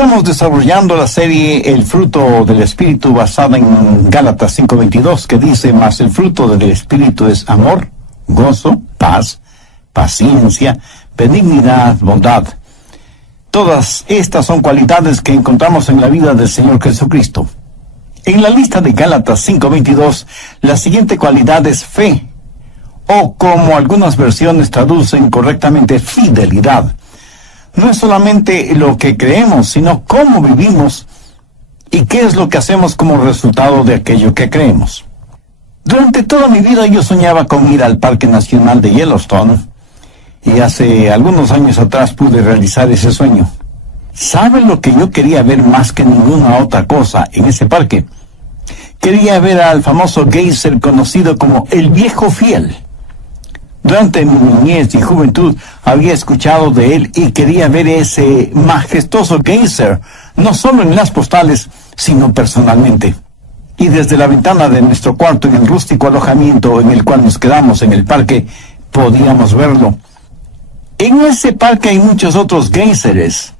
Estamos desarrollando la serie El fruto del Espíritu basada en Gálatas 5:22, que dice: mas el fruto del Espíritu es amor, gozo, paz, paciencia, benignidad, bondad. Todas estas son cualidades que encontramos en la vida del Señor Jesucristo. En la lista de Gálatas 5:22, la siguiente cualidad es fe, o como algunas versiones traducen correctamente, fidelidad. No es solamente lo que creemos, sino cómo vivimos y qué es lo que hacemos como resultado de aquello que creemos. Durante toda mi vida yo soñaba con ir al Parque Nacional de Yellowstone, y hace algunos años atrás pude realizar ese sueño. ¿Saben lo que yo quería ver más que ninguna otra cosa en ese parque? Quería ver al famoso geyser conocido como el Viejo Fiel. Durante mi niñez y juventud había escuchado de él y quería ver ese majestuoso geyser, no solo en las postales, sino personalmente. Y desde la ventana de nuestro cuarto en el rústico alojamiento en el cual nos quedamos en el parque, podíamos verlo. En ese parque hay muchos otros geyseres,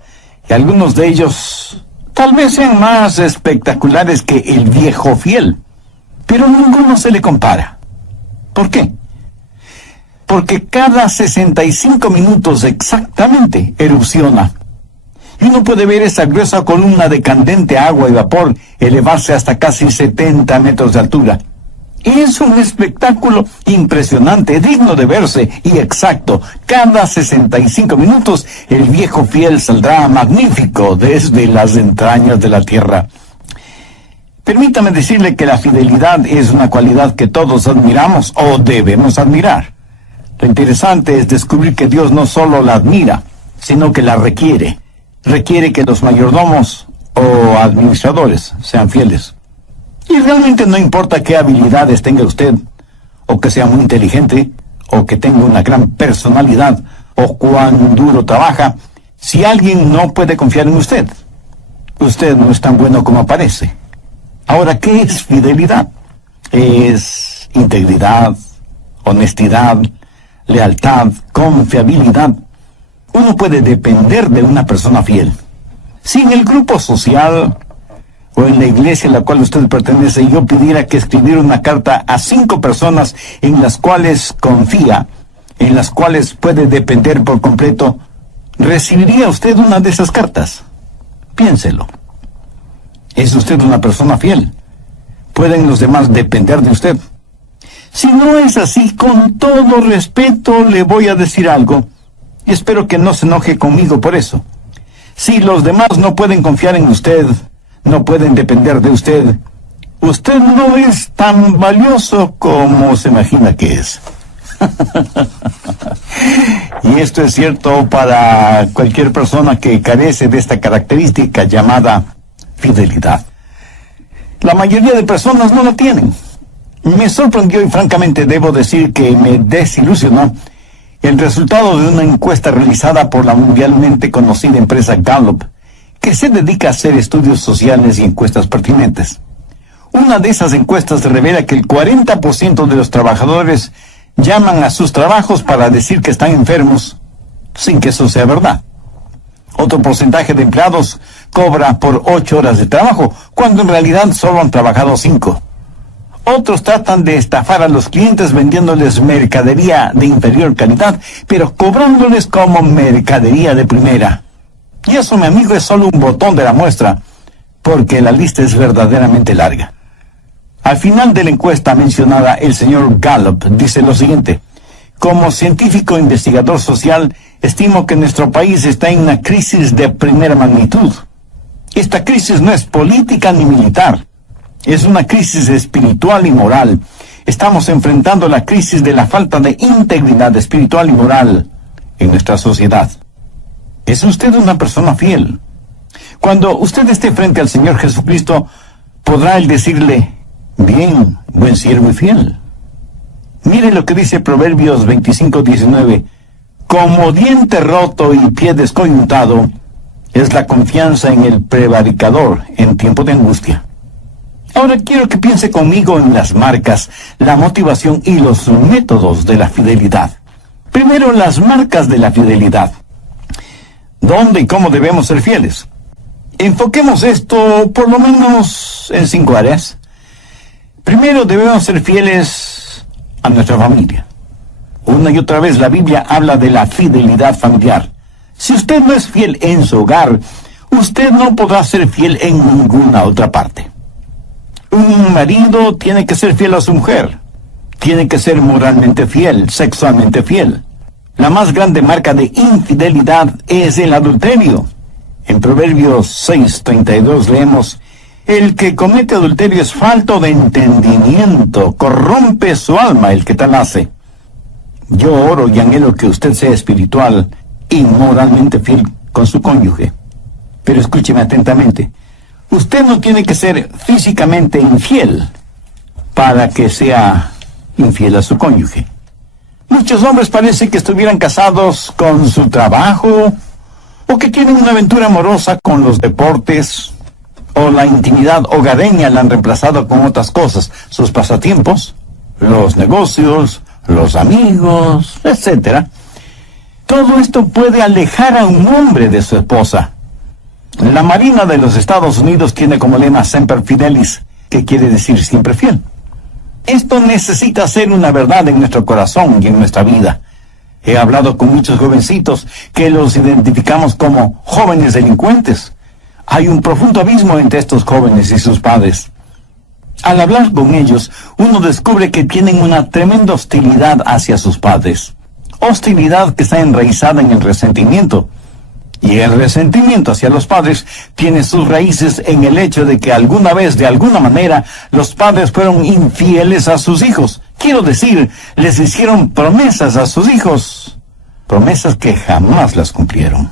y algunos de ellos tal vez sean más espectaculares que el Viejo Fiel, pero ninguno se le compara. ¿Por qué? Porque cada 65 minutos exactamente erupciona. Y uno puede ver esa gruesa columna de candente agua y vapor elevarse hasta casi 70 metros de altura. Es un espectáculo impresionante, digno de verse y exacto. Cada 65 minutos el Viejo Fiel saldrá magnífico desde las entrañas de la tierra. Permítame decirle que la fidelidad es una cualidad que todos admiramos o debemos admirar. Lo interesante es descubrir que Dios no solo la admira, sino que la requiere. Requiere que los mayordomos o administradores sean fieles. Y realmente no importa qué habilidades tenga usted, o que sea muy inteligente, o que tenga una gran personalidad, o cuán duro trabaja, si alguien no puede confiar en usted, usted no es tan bueno como parece. Ahora, ¿qué es fidelidad? Es integridad, honestidad, lealtad, confiabilidad. Uno puede depender de una persona fiel. Si en el grupo social o en la iglesia a la cual usted pertenece yo pidiera que escribiera una carta a 5 personas en las cuales confía, en las cuales puede depender por completo, ¿recibiría usted una de esas cartas? Piénselo. ¿Es usted una persona fiel? ¿Pueden los demás depender de usted? Si no es así, con todo respeto le voy a decir algo, y espero que no se enoje conmigo por eso. Si los demás no pueden confiar en usted, no pueden depender de usted, usted no es tan valioso como se imagina que es. Y esto es cierto para cualquier persona que carece de esta característica llamada fidelidad. La mayoría de personas no la tienen. Me sorprendió y francamente debo decir que me desilusionó el resultado de una encuesta realizada por la mundialmente conocida empresa Gallup, que se dedica a hacer estudios sociales y encuestas pertinentes. Una de esas encuestas revela que el 40% de los trabajadores llaman a sus trabajos para decir que están enfermos, sin que eso sea verdad. Otro porcentaje de empleados cobra por 8 horas de trabajo, cuando en realidad solo han trabajado 5. Otros tratan de estafar a los clientes vendiéndoles mercadería de inferior calidad, pero cobrándoles como mercadería de primera. Y eso, mi amigo, es solo un botón de la muestra, porque la lista es verdaderamente larga. Al final de la encuesta mencionada, el señor Gallup dice lo siguiente: como científico investigador social, estimo que nuestro país está en una crisis de primera magnitud. Esta crisis no es política ni militar. Es una crisis espiritual y moral. Estamos enfrentando la crisis de la falta de integridad espiritual y moral en nuestra sociedad. ¿Es usted una persona fiel? Cuando usted esté frente al Señor Jesucristo, podrá Él decirle: bien, buen siervo y fiel. Mire lo que dice Proverbios 25:19. Como diente roto y pie descoyuntado es la confianza en el prevaricador en tiempo de angustia. Ahora quiero que piense conmigo en las marcas, la motivación y los métodos de la fidelidad. Primero, las marcas de la fidelidad. ¿Dónde y cómo debemos ser fieles? Enfoquemos esto por lo menos en 5 áreas. Primero, debemos ser fieles a nuestra familia. Una y otra vez la Biblia habla de la fidelidad familiar. Si usted no es fiel en su hogar, usted no podrá ser fiel en ninguna otra parte. Un marido tiene que ser fiel a su mujer. Tiene que ser moralmente fiel, sexualmente fiel. La más grande marca de infidelidad es el adulterio. En Proverbios 6:32 leemos: el que comete adulterio es falto de entendimiento, corrompe su alma el que tal hace. Yo oro y anhelo que usted sea espiritual y moralmente fiel con su cónyuge. Pero escúcheme atentamente. Usted no tiene que ser físicamente infiel para que sea infiel a su cónyuge. Muchos hombres parece que estuvieran casados con su trabajo, o que tienen una aventura amorosa con los deportes, o la intimidad hogareña la han reemplazado con otras cosas, sus pasatiempos, los negocios, los amigos, etc. Todo esto puede alejar a un hombre de su esposa. La Marina de los Estados Unidos tiene como lema Semper Fidelis, que quiere decir siempre fiel. Esto necesita ser una verdad en nuestro corazón y en nuestra vida. He hablado con muchos jovencitos que los identificamos como jóvenes delincuentes. Hay un profundo abismo entre estos jóvenes y sus padres. Al hablar con ellos, uno descubre que tienen una tremenda hostilidad hacia sus padres. Hostilidad que está enraizada en el resentimiento. Y el resentimiento hacia los padres tiene sus raíces en el hecho de que alguna vez, de alguna manera, los padres fueron infieles a sus hijos. Quiero decir, les hicieron promesas a sus hijos, promesas que jamás las cumplieron.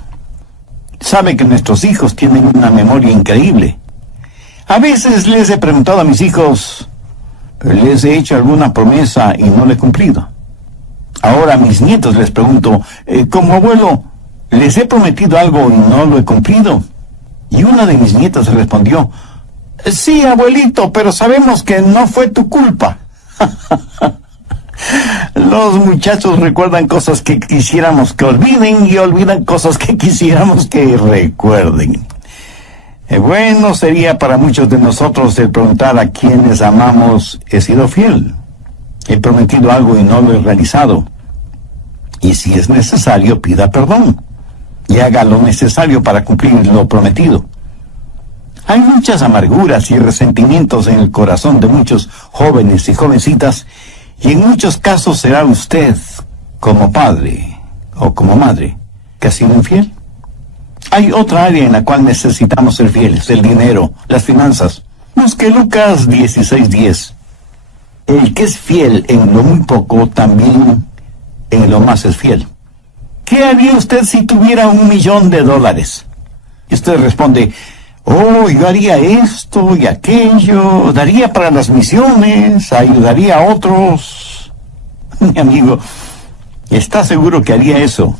Sabe que nuestros hijos tienen una memoria increíble. A veces les he preguntado a mis hijos, les he hecho alguna promesa y no la he cumplido. Ahora a mis nietos les pregunto, como abuelo, les he prometido algo y no lo he cumplido. Y una de mis nietas respondió, sí, abuelito, pero sabemos que no fue tu culpa. Los muchachos recuerdan cosas que quisiéramos que olviden y olvidan cosas que quisiéramos que recuerden. Bueno, sería para muchos de nosotros el preguntar a quienes amamos, ¿he sido fiel? He prometido algo y no lo he realizado. Y si es necesario, pida perdón y haga lo necesario para cumplir lo prometido. Hay muchas amarguras y resentimientos en el corazón de muchos jóvenes y jovencitas, y en muchos casos será usted, como padre o como madre, que ha sido infiel. Hay otra área en la cual necesitamos ser fieles: el dinero, las finanzas. Busque Lucas 16:10. El que es fiel en lo muy poco, también en lo más es fiel. ¿Qué haría usted si tuviera $1,000,000? Y usted responde, oh, yo haría esto y aquello, daría para las misiones, ayudaría a otros. Mi amigo, ¿está seguro que haría eso?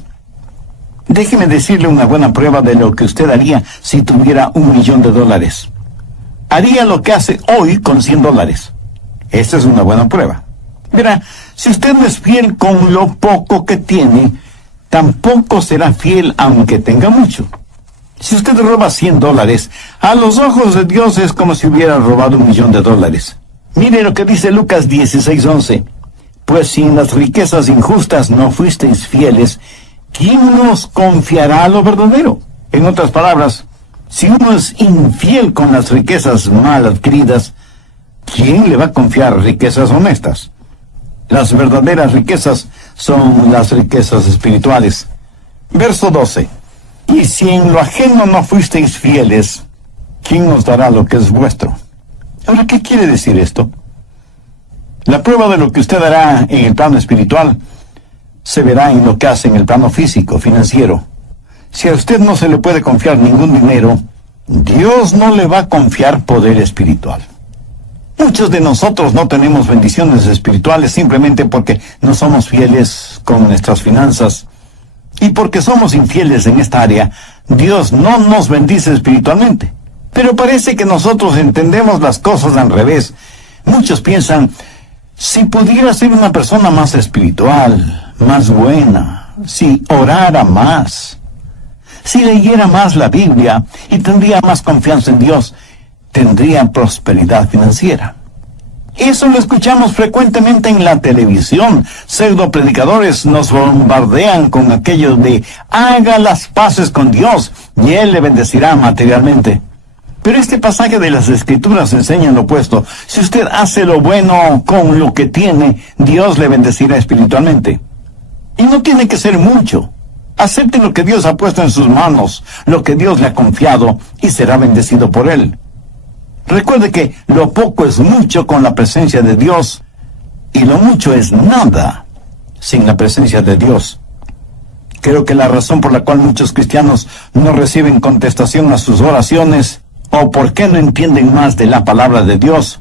Déjeme decirle una buena prueba de lo que usted haría si tuviera $1,000,000. Haría lo que hace hoy con $100. Esta es una buena prueba. Verá, si usted no es fiel con lo poco que tiene, tampoco será fiel aunque tenga mucho. Si usted roba $100, a los ojos de Dios es como si hubiera robado $1,000,000. Mire lo que dice Lucas 16:11. Pues si en las riquezas injustas no fuisteis fieles, ¿quién nos confiará lo verdadero? En otras palabras, si uno es infiel con las riquezas mal adquiridas, ¿quién le va a confiar riquezas honestas? Las verdaderas riquezas son las riquezas espirituales. Verso 12. Y si en lo ajeno no fuisteis fieles, ¿quién os dará lo que es vuestro? Ahora, ¿qué quiere decir esto? La prueba de lo que usted hará en el plano espiritual se verá en lo que hace en el plano físico, financiero. Si a usted no se le puede confiar ningún dinero, Dios no le va a confiar poder espiritual. Muchos de nosotros no tenemos bendiciones espirituales simplemente porque no somos fieles con nuestras finanzas. Y porque somos infieles en esta área, Dios no nos bendice espiritualmente. Pero parece que nosotros entendemos las cosas al revés. Muchos piensan, si pudiera ser una persona más espiritual, más buena, si orara más, si leyera más la Biblia y tendría más confianza en Dios, tendría prosperidad financiera. Eso lo escuchamos frecuentemente en la televisión. Pseudo predicadores nos bombardean con aquello de haga las paces con Dios y Él le bendecirá materialmente. Pero este pasaje de las Escrituras enseña lo opuesto. Si usted hace lo bueno con lo que tiene, Dios le bendecirá espiritualmente. Y no tiene que ser mucho. Acepte lo que Dios ha puesto en sus manos, lo que Dios le ha confiado, y será bendecido por Él. Recuerde que lo poco es mucho con la presencia de Dios, y lo mucho es nada sin la presencia de Dios. Creo que la razón por la cual muchos cristianos no reciben contestación a sus oraciones, o por qué no entienden más de la palabra de Dios,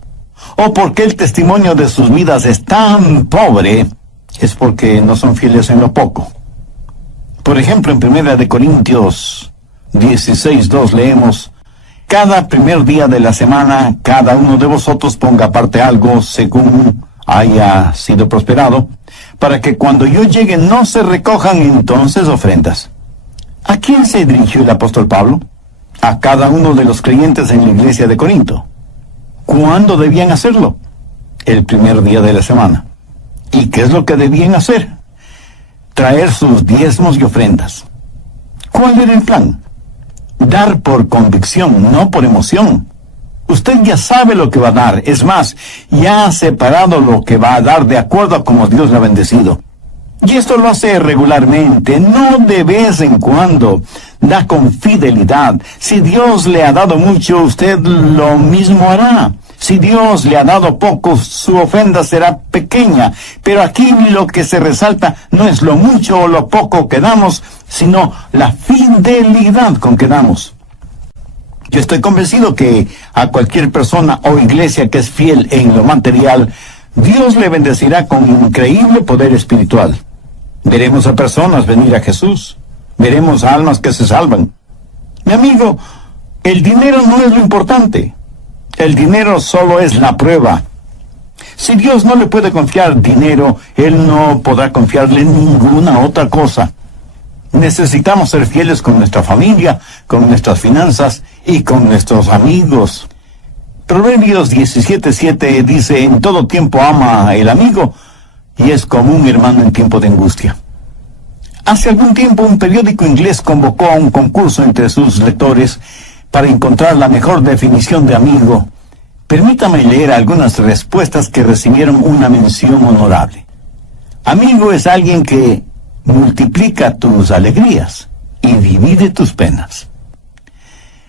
o por qué el testimonio de sus vidas es tan pobre, es porque no son fieles en lo poco. Por ejemplo, en 1 Corintios 16:2 leemos: cada primer día de la semana, cada uno de vosotros ponga aparte algo según haya sido prosperado, para que cuando yo llegue no se recojan entonces ofrendas. ¿A quién se dirigió el apóstol Pablo? A cada uno de los creyentes en la iglesia de Corinto. ¿Cuándo debían hacerlo? El primer día de la semana. ¿Y qué es lo que debían hacer? Traer sus diezmos y ofrendas. ¿Cuál era el plan? Dar por convicción, no por emoción. Usted ya sabe lo que va a dar. Es más, ya ha separado lo que va a dar de acuerdo a cómo Dios le ha bendecido. Y esto lo hace regularmente, no de vez en cuando. Da con fidelidad. Si Dios le ha dado mucho, usted lo mismo hará. Si Dios le ha dado poco, su ofrenda será pequeña. Pero aquí lo que se resalta no es lo mucho o lo poco que damos, sino la fidelidad con que damos. Yo estoy convencido que a cualquier persona o iglesia que es fiel en lo material, Dios le bendecirá con increíble poder espiritual. Veremos a personas venir a Jesús. Veremos a almas que se salvan. Mi amigo, el dinero no es lo importante. El dinero solo es la prueba. Si Dios no le puede confiar dinero, Él no podrá confiarle ninguna otra cosa. Necesitamos ser fieles con nuestra familia, con nuestras finanzas y con nuestros amigos. Proverbios 17:7 dice: en todo tiempo ama el amigo, y es como un hermano en tiempo de angustia. Hace algún tiempo un periódico inglés convocó a un concurso entre sus lectores para encontrar la mejor definición de amigo. Permítame leer algunas respuestas que recibieron una mención honorable. Amigo es alguien que multiplica tus alegrías y divide tus penas.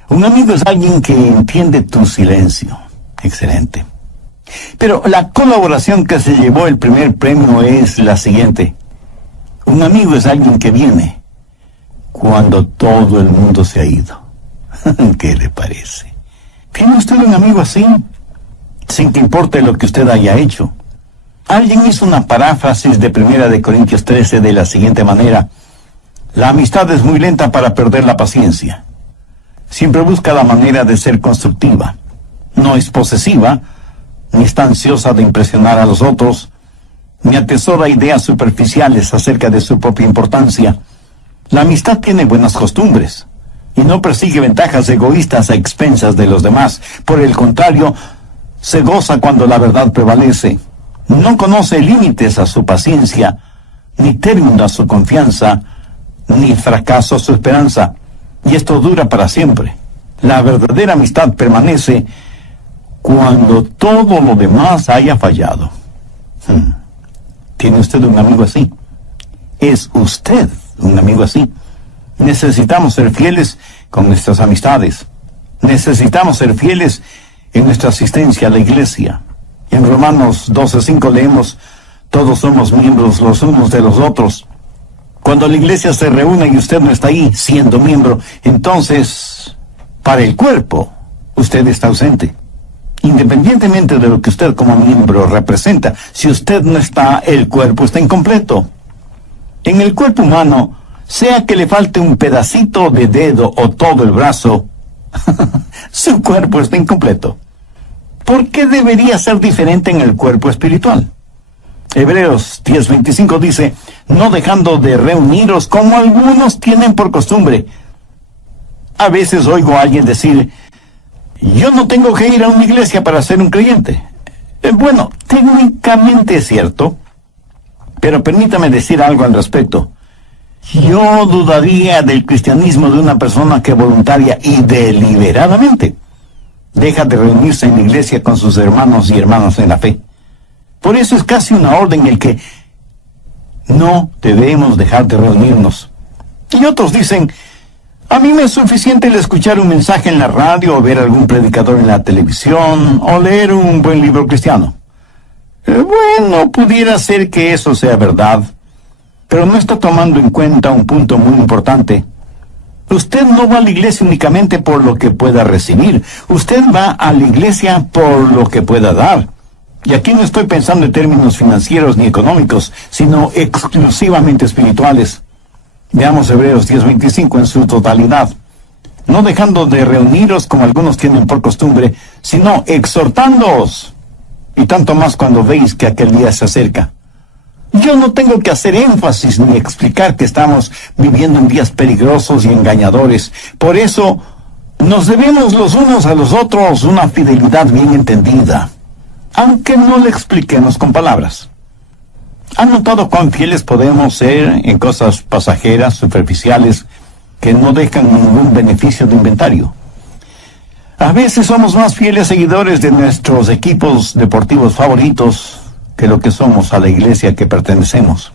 Un amigo es alguien que entiende tu silencio. Excelente. Pero la colaboración que se llevó el primer premio es la siguiente. Un amigo es alguien que viene cuando todo el mundo se ha ido. ¿Qué le parece? ¿Tiene usted un amigo así? Sin que importe lo que usted haya hecho. Alguien hizo una paráfrasis de 1 Corintios 13 de la siguiente manera: la amistad es muy lenta para perder la paciencia. Siempre busca la manera de ser constructiva. No es posesiva, ni está ansiosa de impresionar a los otros, ni atesora ideas superficiales acerca de su propia importancia. La amistad tiene buenas costumbres y no persigue ventajas egoístas a expensas de los demás. Por el contrario, se goza cuando la verdad prevalece. No conoce límites a su paciencia, ni término a su confianza, ni fracaso a su esperanza. Y esto dura para siempre. La verdadera amistad permanece cuando todo lo demás haya fallado. ¿Tiene usted un amigo así? ¿Es usted un amigo así? Necesitamos ser fieles con nuestras amistades. Necesitamos ser fieles en nuestra asistencia a la iglesia. En Romanos 12:5 leemos: todos somos miembros los unos de los otros. Cuando la iglesia se reúne y usted no está ahí siendo miembro, entonces, para el cuerpo, usted está ausente. Independientemente de lo que usted como miembro representa, si usted no está, el cuerpo está incompleto. En el cuerpo humano, sea que le falte un pedacito de dedo o todo el brazo, su cuerpo está incompleto. ¿Por qué debería ser diferente en el cuerpo espiritual? Hebreos 10:25 dice: no dejando de reuniros como algunos tienen por costumbre, A veces oigo a alguien decir, yo no tengo que ir a una iglesia para ser un creyente. Bueno, técnicamente es cierto, pero permítame decir algo al respecto. Yo dudaría del cristianismo de una persona que voluntaria y deliberadamente deja de reunirse en la iglesia con sus hermanos y hermanas en la fe. Por eso es casi una orden el que no debemos dejar de reunirnos. Y otros dicen, a mí me es suficiente el escuchar un mensaje en la radio o ver algún predicador en la televisión o leer un buen libro cristiano. Bueno, pudiera ser que eso sea verdad, pero no está tomando en cuenta un punto muy importante. Usted no va a la iglesia únicamente por lo que pueda recibir. Usted va a la iglesia por lo que pueda dar. Y aquí no estoy pensando en términos financieros ni económicos, sino exclusivamente espirituales. Veamos Hebreos 10:25 en su totalidad. No dejando de reuniros como algunos tienen por costumbre, sino exhortándoos. Y tanto más cuando veis que aquel día se acerca. Yo no tengo que hacer énfasis ni explicar que estamos viviendo en días peligrosos y engañadores. Por eso, nos debemos los unos a los otros una fidelidad bien entendida, aunque no le expliquemos con palabras. ¿Han notado cuán fieles podemos ser en cosas pasajeras, superficiales, que no dejan ningún beneficio de inventario? A veces somos más fieles seguidores de nuestros equipos deportivos favoritos que lo que somos a la iglesia que pertenecemos.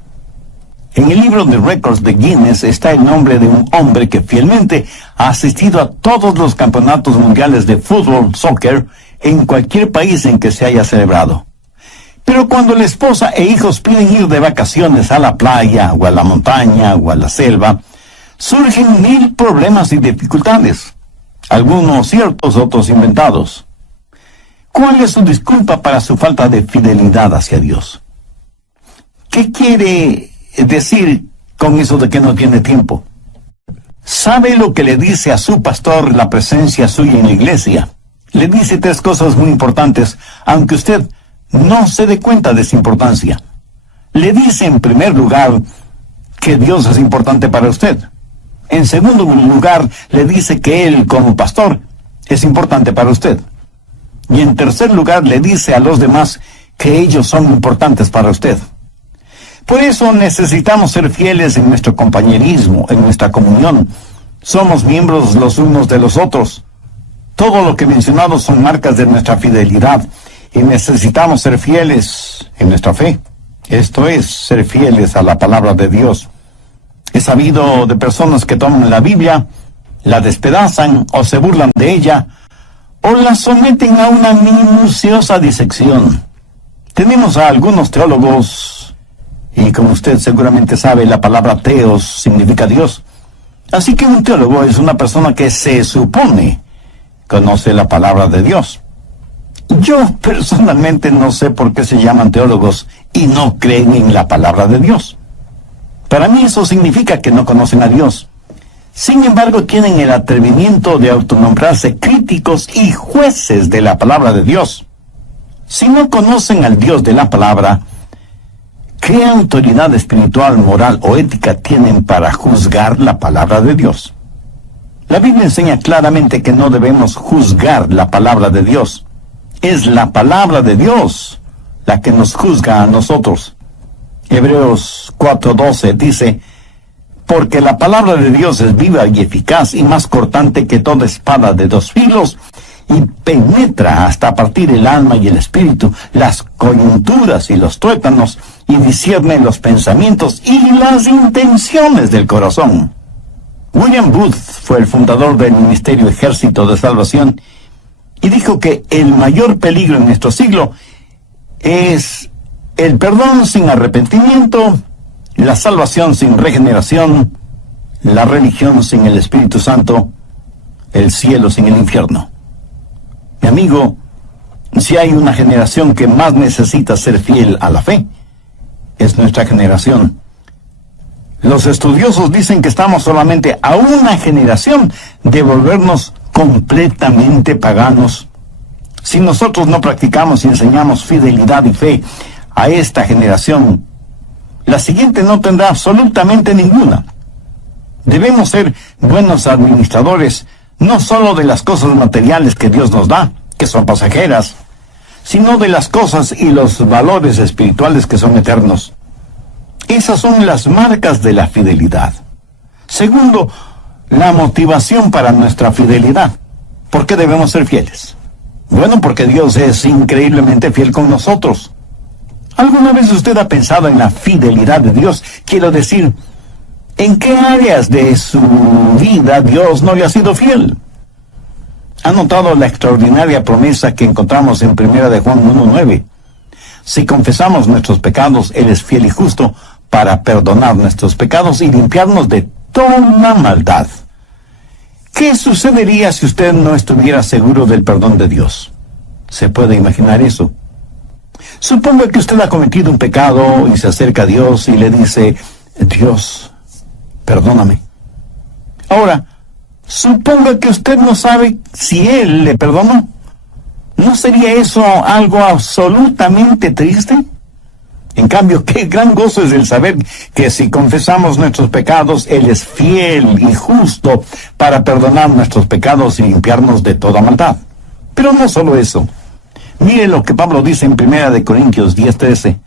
En el libro de récords de Guinness está el nombre de un hombre que fielmente ha asistido a todos los campeonatos mundiales de fútbol, soccer, en cualquier país en que se haya celebrado. Pero cuando la esposa e hijos piden ir de vacaciones a la playa, o a la montaña, o a la selva, surgen 1000 problemas y dificultades. Algunos ciertos, otros inventados. ¿Cuál es su disculpa para su falta de fidelidad hacia Dios? ¿Qué quiere decir con eso de que no tiene tiempo? ¿Sabe lo que le dice a su pastor la presencia suya en la iglesia? Le dice 3 cosas muy importantes, aunque usted no se dé cuenta de su importancia. Le dice en primer lugar que Dios es importante para usted. En segundo lugar, le dice que Él, como pastor, es importante para usted. Y en tercer lugar, le dice a los demás que ellos son importantes para usted. Por eso necesitamos ser fieles en nuestro compañerismo, en nuestra comunión. Somos miembros los unos de los otros. Todo lo que he mencionado son marcas de nuestra fidelidad. Y necesitamos ser fieles en nuestra fe. Esto es, ser fieles a la palabra de Dios. He sabido de personas que toman la Biblia, la despedazan o se burlan de ella, o la someten a una minuciosa disección. Tenemos a algunos teólogos, y como usted seguramente sabe, la palabra teos significa Dios. Así que un teólogo es una persona que se supone conoce la palabra de Dios. Yo personalmente no sé por qué se llaman teólogos y no creen en la palabra de Dios. Para mí eso significa que no conocen a Dios. Sin embargo, tienen el atrevimiento de autonombrarse críticos y jueces de la palabra de Dios. Si no conocen al Dios de la palabra, ¿qué autoridad espiritual, moral o ética tienen para juzgar la palabra de Dios? La Biblia enseña claramente que no debemos juzgar la palabra de Dios. Es la palabra de Dios la que nos juzga a nosotros. Hebreos 4:12 dice, porque la palabra de Dios es viva y eficaz y más cortante que toda espada de 2 filos y penetra hasta partir el alma y el espíritu, las coyunturas y los tuétanos, y discierne los pensamientos y las intenciones del corazón. William Booth fue el fundador del Ministerio Ejército de Salvación y dijo que el mayor peligro en nuestro siglo es el perdón sin arrepentimiento, la salvación sin regeneración, la religión sin el Espíritu Santo, el cielo sin el infierno. Mi amigo, si hay una generación que más necesita ser fiel a la fe, es nuestra generación. Los estudiosos dicen que estamos solamente a una generación de volvernos completamente paganos. Si nosotros no practicamos y enseñamos fidelidad y fe a esta generación, la siguiente no tendrá absolutamente ninguna. Debemos ser buenos administradores, no solo de las cosas materiales que Dios nos da, que son pasajeras, sino de las cosas y los valores espirituales que son eternos. Esas son las marcas de la fidelidad. Segundo, la motivación para nuestra fidelidad. ¿Por qué debemos ser fieles? Bueno, porque Dios es increíblemente fiel con nosotros. ¿Alguna vez usted ha pensado en la fidelidad de Dios? Quiero decir, ¿en qué áreas de su vida Dios no le ha sido fiel? ¿Ha notado la extraordinaria promesa que encontramos en 1 de Juan 1:9? Si confesamos nuestros pecados, Él es fiel y justo para perdonar nuestros pecados y limpiarnos de toda maldad. ¿Qué sucedería si usted no estuviera seguro del perdón de Dios? ¿Se puede imaginar eso? Suponga que usted ha cometido un pecado y se acerca a Dios y le dice, Dios, perdóname. Ahora, suponga que usted no sabe si Él le perdonó. ¿No sería eso algo absolutamente triste? En cambio, qué gran gozo es el saber que si confesamos nuestros pecados, Él es fiel y justo para perdonar nuestros pecados y limpiarnos de toda maldad. Pero no solo eso. Mire lo que Pablo dice en 1 Corintios 10:13.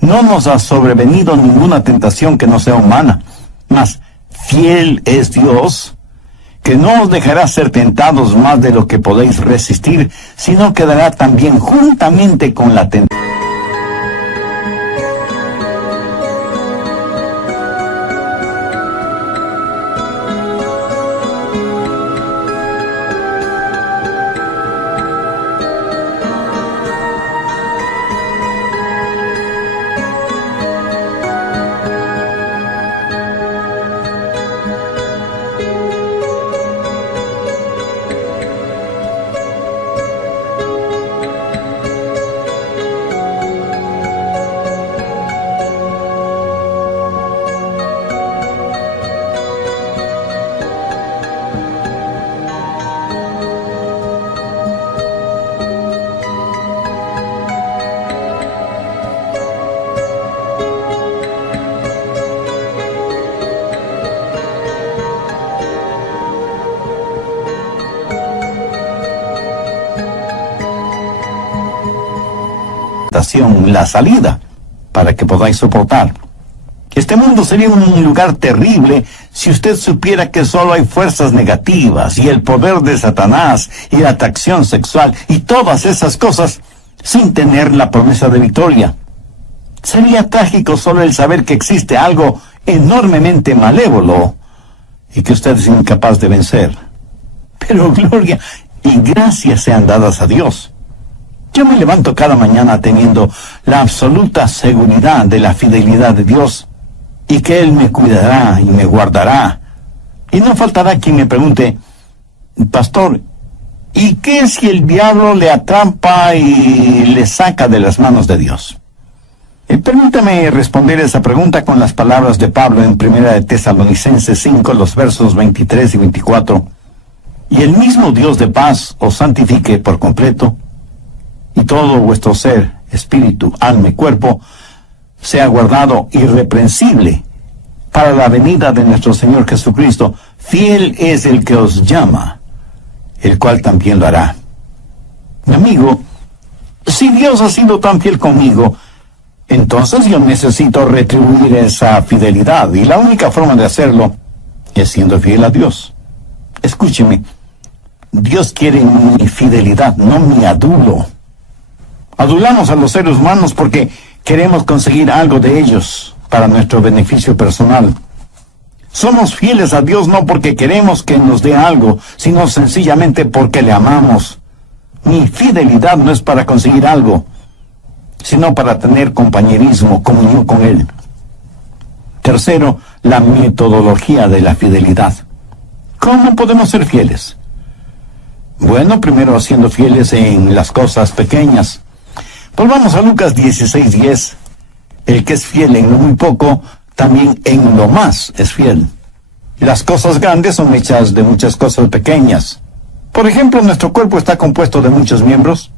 No nos ha sobrevenido ninguna tentación que no sea humana, mas fiel es Dios, que no os dejará ser tentados más de lo que podéis resistir, sino que dará también juntamente con la tentación. La salida para que podáis soportar. Este mundo sería un lugar terrible si usted supiera que solo hay fuerzas negativas y el poder de Satanás y la atracción sexual y todas esas cosas sin tener la promesa de victoria. Sería trágico solo el saber que existe algo enormemente malévolo y que usted es incapaz de vencer. Pero gloria y gracias sean dadas a Dios. Yo me levanto cada mañana teniendo la absoluta seguridad de la fidelidad de Dios y que Él me cuidará y me guardará. Y no faltará quien me pregunte, pastor, ¿y qué si el diablo le atrapa y le saca de las manos de Dios? Permítame responder esa pregunta con las palabras de Pablo en 1 de Tesalonicenses 5, los versos 23 y 24. Y el mismo Dios de paz os santifique por completo, y todo vuestro ser, espíritu, alma y cuerpo, sea guardado irreprensible para la venida de nuestro Señor Jesucristo. Fiel es el que os llama, el cual también lo hará. Mi amigo, si Dios ha sido tan fiel conmigo, entonces yo necesito retribuir esa fidelidad, y la única forma de hacerlo es siendo fiel a Dios. Escúcheme, Dios quiere mi fidelidad, no mi adulo. Adulamos a los seres humanos porque queremos conseguir algo de ellos para nuestro beneficio personal. Somos fieles a Dios no porque queremos que nos dé algo, sino sencillamente porque le amamos. Mi fidelidad no es para conseguir algo, sino para tener compañerismo, comunión con Él. Tercero, la metodología de la fidelidad. ¿Cómo podemos ser fieles? Bueno, primero siendo fieles en las cosas pequeñas. Volvamos a Lucas 16:10. El que es fiel en lo muy poco, también en lo más es fiel. Las cosas grandes son hechas de muchas cosas pequeñas. Por ejemplo, nuestro cuerpo está compuesto de muchos miembros.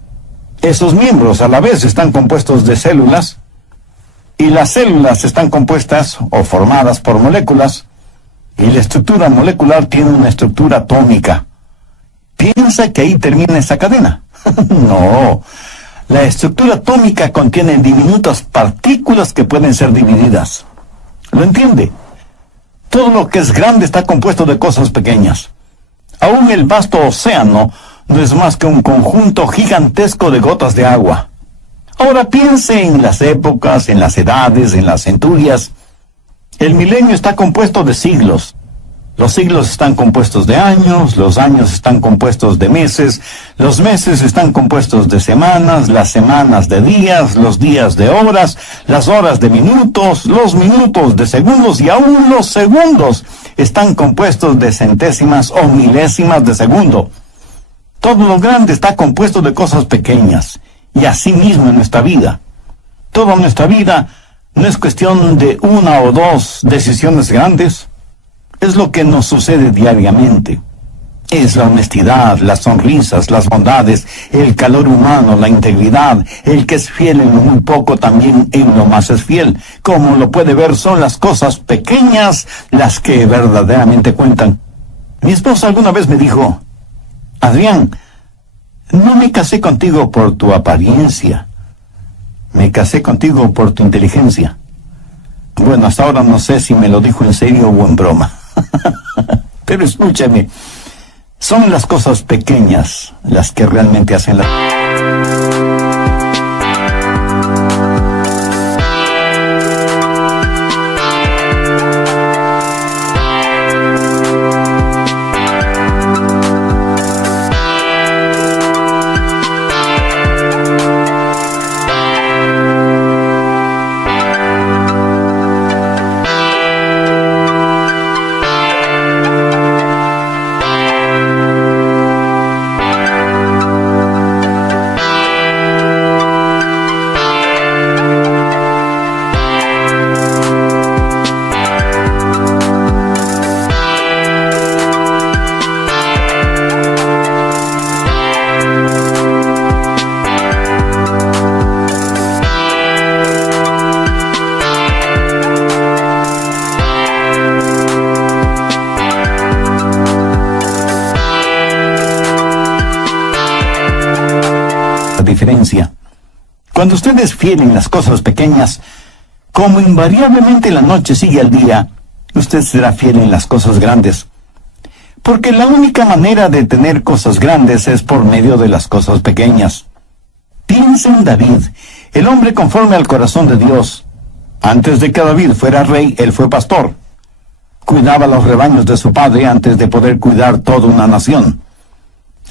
Esos miembros a la vez están compuestos de células, y las células están compuestas o formadas por moléculas, Y la estructura molecular tiene una estructura atómica. ¿Piensa que ahí termina esa cadena? No. La estructura atómica contiene diminutas partículas que pueden ser divididas. ¿Lo entiende? Todo lo que es grande está compuesto de cosas pequeñas. Aún el vasto océano no es más que un conjunto gigantesco de gotas de agua. Ahora piense en las épocas, en las edades, en las centurias. El milenio está compuesto de siglos. Los siglos están compuestos de años, los años están compuestos de meses, los meses están compuestos de semanas, las semanas de días, los días de horas, las horas de minutos, los minutos de segundos y aún los segundos están compuestos de centésimas o milésimas de segundo. Todo lo grande está compuesto de cosas pequeñas, y así mismo en nuestra vida. Toda nuestra vida no es cuestión de una o dos decisiones grandes. Es lo que nos sucede diariamente. Es la honestidad, las sonrisas, las bondades, el calor humano, la integridad. El que es fiel en lo muy poco también en lo más es fiel. Como lo puede ver, son las cosas pequeñas las que verdaderamente cuentan. Mi esposa alguna vez me dijo: Adrián, no me casé contigo por tu apariencia. Me casé contigo por tu inteligencia. Bueno, hasta ahora no sé si me lo dijo en serio o en broma. Pero escúchame, son las cosas pequeñas las que realmente hacen la... diferencia. Cuando usted es fiel en las cosas pequeñas, como invariablemente la noche sigue al día, usted será fiel en las cosas grandes. Porque la única manera de tener cosas grandes es por medio de las cosas pequeñas. Piensa en David, el hombre conforme al corazón de Dios. Antes de que David fuera rey, él fue pastor. Cuidaba los rebaños de su padre antes de poder cuidar toda una nación.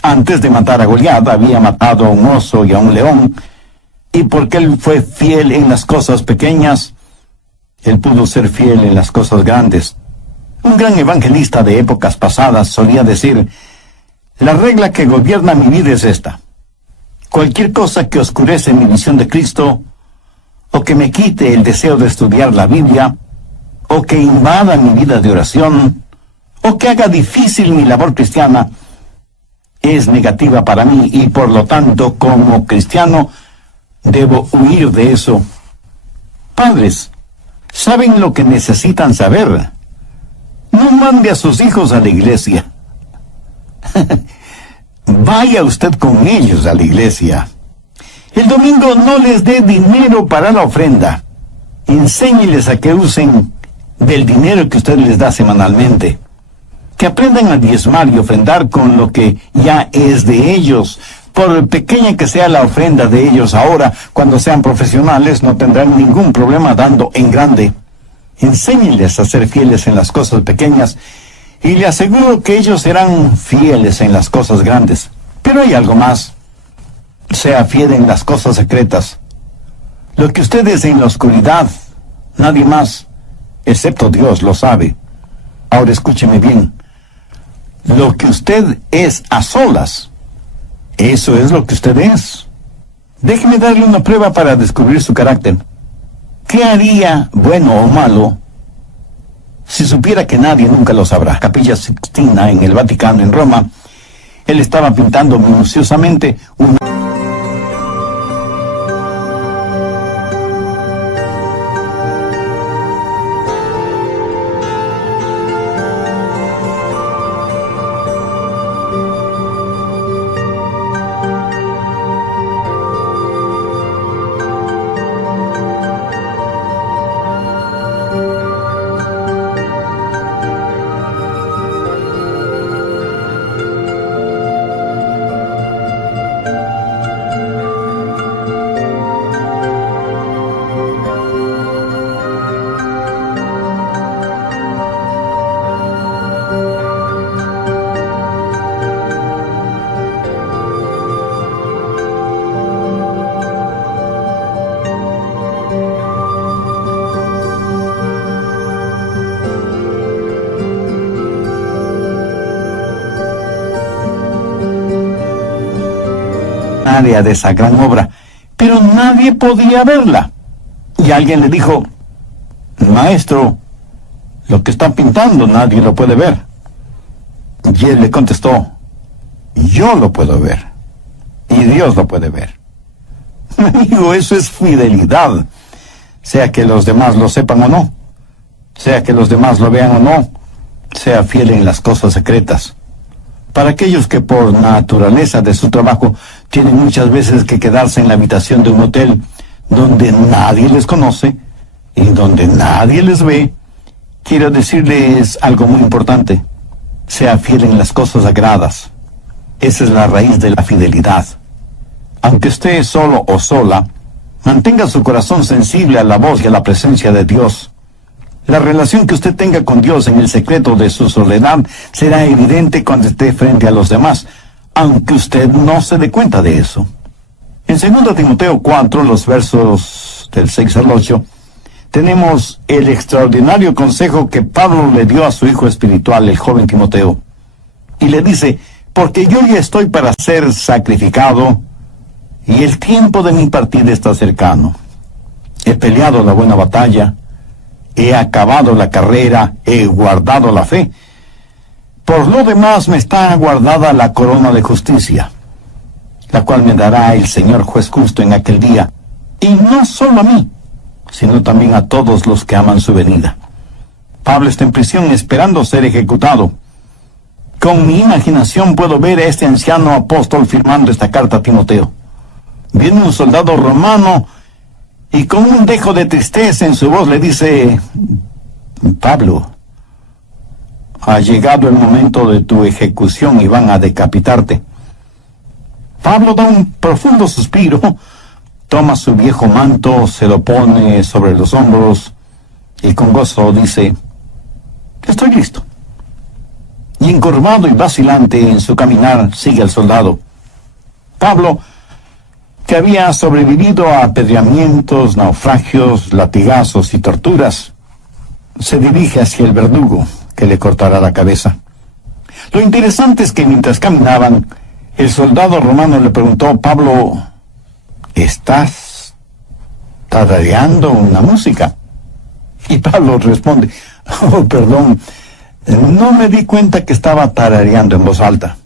Antes de matar a Goliat, había matado a un oso y a un león, y porque él fue fiel en las cosas pequeñas, él pudo ser fiel en las cosas grandes. Un gran evangelista de épocas pasadas solía decir: la regla que gobierna mi vida es esta: cualquier cosa que oscurece mi visión de Cristo, o que me quite el deseo de estudiar la Biblia, o que invada mi vida de oración, o que haga difícil mi labor cristiana, es negativa para mí, y por lo tanto, como cristiano, debo huir de eso. Padres, ¿saben lo que necesitan saber? No mande a sus hijos a la iglesia. Vaya usted con ellos a la iglesia. El domingo no les dé dinero para la ofrenda. Enséñeles a que usen del dinero que usted les da semanalmente. Que aprendan a diezmar y ofrendar con lo que ya es de ellos. Por pequeña que sea la ofrenda de ellos ahora, cuando sean profesionales no tendrán ningún problema dando en grande. Enséñenles a ser fieles en las cosas pequeñas y le aseguro que ellos serán fieles en las cosas grandes. Pero hay algo más. Sea fiel en las cosas secretas. Lo que usted es en la oscuridad, nadie más, excepto Dios, lo sabe. Ahora escúcheme bien. Lo que usted es a solas, eso es lo que usted es. Déjeme darle una prueba para descubrir su carácter. ¿Qué haría, bueno o malo, si supiera que nadie nunca lo sabrá? Capilla Sixtina en el Vaticano, en Roma, él estaba pintando minuciosamente un... extraordinaria de esa gran obra, pero nadie podía verla. Y alguien le dijo: Maestro, lo que está pintando nadie lo puede ver. Y él le contestó: yo lo puedo ver, y Dios lo puede ver. Amigo, eso es fidelidad, sea que los demás lo sepan o no, sea que los demás lo vean o no. Sea fiel en las cosas secretas. Para aquellos que por naturaleza de su trabajo tienen muchas veces que quedarse en la habitación de un hotel donde nadie les conoce y donde nadie les ve, quiero decirles algo muy importante: sea fiel en las cosas sagradas. Esa es la raíz de la fidelidad. Aunque esté solo o sola, mantenga su corazón sensible a la voz y a la presencia de Dios. La relación que usted tenga con Dios en el secreto de su soledad será evidente cuando esté frente a los demás, aunque usted no se dé cuenta de eso. En 2 Timoteo 4, los versos del 6 al 8, tenemos el extraordinario consejo que Pablo le dio a su hijo espiritual, el joven Timoteo. Y le dice: porque yo ya estoy para ser sacrificado, y el tiempo de mi partida está cercano. He peleado la buena batalla, he acabado la carrera, he guardado la fe. Por lo demás me está guardada la corona de justicia, la cual me dará el Señor juez justo en aquel día, y no solo a mí, sino también a todos los que aman su venida. Pablo está en prisión esperando ser ejecutado. Con mi imaginación puedo ver a este anciano apóstol firmando esta carta a Timoteo. Viene un soldado romano y con un dejo de tristeza en su voz le dice: Pablo, ha llegado el momento de tu ejecución y van a decapitarte. Pablo da un profundo suspiro, toma su viejo manto, se lo pone sobre los hombros y con gozo dice: estoy listo. Y encorvado y vacilante en su caminar sigue el soldado. Pablo, que había sobrevivido a apedreamientos, naufragios, latigazos y torturas, se dirige hacia el verdugo que le cortará la cabeza. Lo interesante es que mientras caminaban, el soldado romano le preguntó: Pablo, ¿estás tarareando una música? Y Pablo responde: oh, perdón, no me di cuenta que estaba tarareando en voz alta.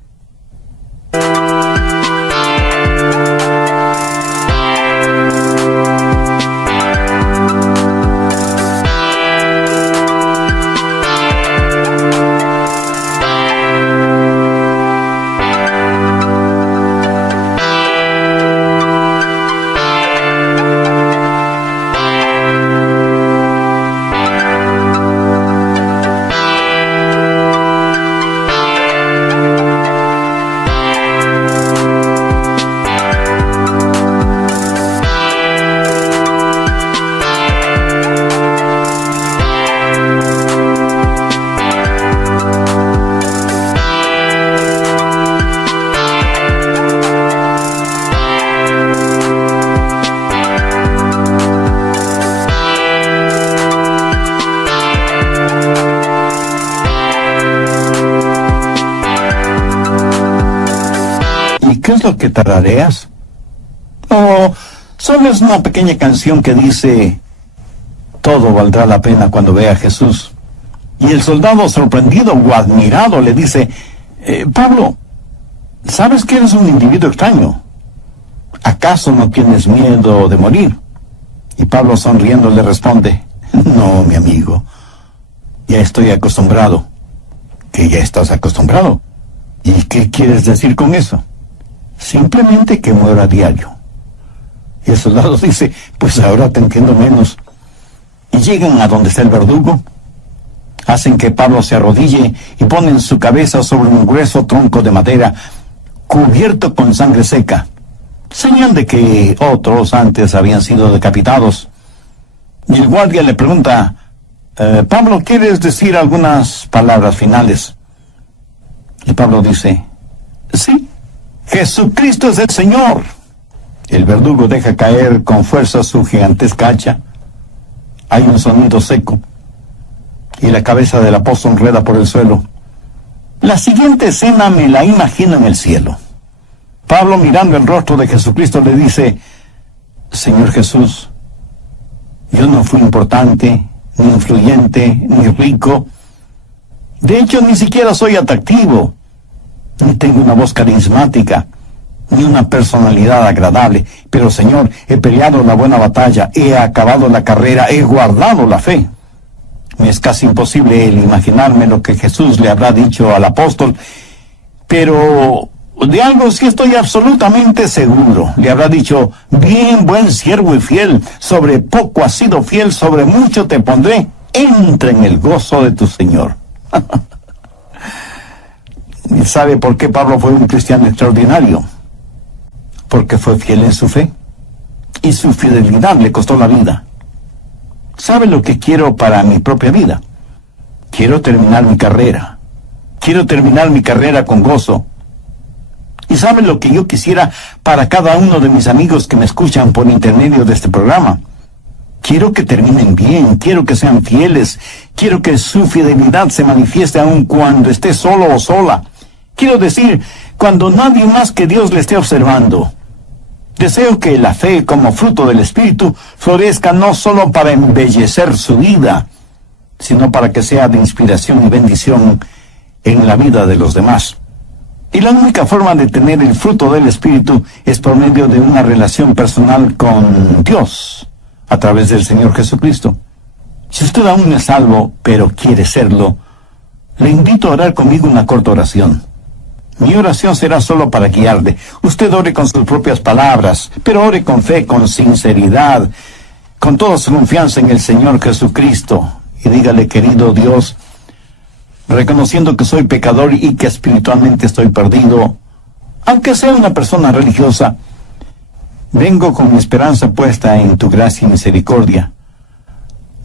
¿Qué es lo que tarareas? Oh, solo es una pequeña canción que dice: todo valdrá la pena cuando vea a Jesús. Y el soldado, sorprendido o admirado, le dice: Pablo, ¿sabes que eres un individuo extraño? ¿Acaso no tienes miedo de morir? Y Pablo, sonriendo, le responde: no, mi amigo, ya estoy acostumbrado. ¿Que ya estás acostumbrado? ¿Y qué quieres decir con eso? Simplemente que muero a diario. Y el soldado dice: pues ahora te entiendo menos. Y llegan a donde está el verdugo, hacen que Pablo se arrodille y ponen su cabeza sobre un grueso tronco de madera cubierto con sangre seca, señal de que otros antes habían sido decapitados. Y el guardia le pregunta: Pablo, ¿quieres decir algunas palabras finales? Y Pablo dice: sí, Jesucristo es el Señor. El verdugo deja caer con fuerza su gigantesca hacha. Hay un sonido seco y la cabeza del apóstol rueda por el suelo. La siguiente escena me la imagino en el cielo. Pablo, mirando el rostro de Jesucristo, le dice: Señor Jesús, yo no fui importante, ni influyente, ni rico. De hecho, ni siquiera soy atractivo, ni tengo una voz carismática, ni una personalidad agradable. Pero, Señor, he peleado la buena batalla, he acabado la carrera, he guardado la fe. Me es casi imposible el imaginarme lo que Jesús le habrá dicho al apóstol, pero de algo sí estoy absolutamente seguro. Le habrá dicho: bien, buen siervo y fiel, sobre poco has sido fiel, sobre mucho te pondré, entra en el gozo de tu Señor. ¿Y sabe por qué Pablo fue un cristiano extraordinario? Porque fue fiel en su fe, y su fidelidad le costó la vida. ¿Sabe lo que quiero para mi propia vida? Quiero terminar mi carrera. Quiero terminar mi carrera con gozo. ¿Y sabe lo que yo quisiera para cada uno de mis amigos que me escuchan por intermedio de este programa? Quiero que terminen bien, quiero que sean fieles, quiero que su fidelidad se manifieste aun cuando esté solo o sola. Quiero decir, cuando nadie más que Dios le esté observando. Deseo que la fe como fruto del Espíritu florezca no solo para embellecer su vida, sino para que sea de inspiración y bendición en la vida de los demás. Y la única forma de tener el fruto del Espíritu es por medio de una relación personal con Dios, a través del Señor Jesucristo. Si usted aún no es salvo, pero quiere serlo, le invito a orar conmigo una corta oración. Mi oración será solo para guiarle. Usted ore con sus propias palabras, pero ore con fe, con sinceridad, con toda su confianza en el Señor Jesucristo. Y dígale: querido Dios, reconociendo que soy pecador y que espiritualmente estoy perdido, aunque sea una persona religiosa, vengo con mi esperanza puesta en tu gracia y misericordia,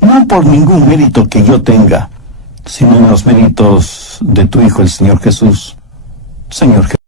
no por ningún mérito que yo tenga, sino en los méritos de tu Hijo, el Señor Jesús. Señor Jesús.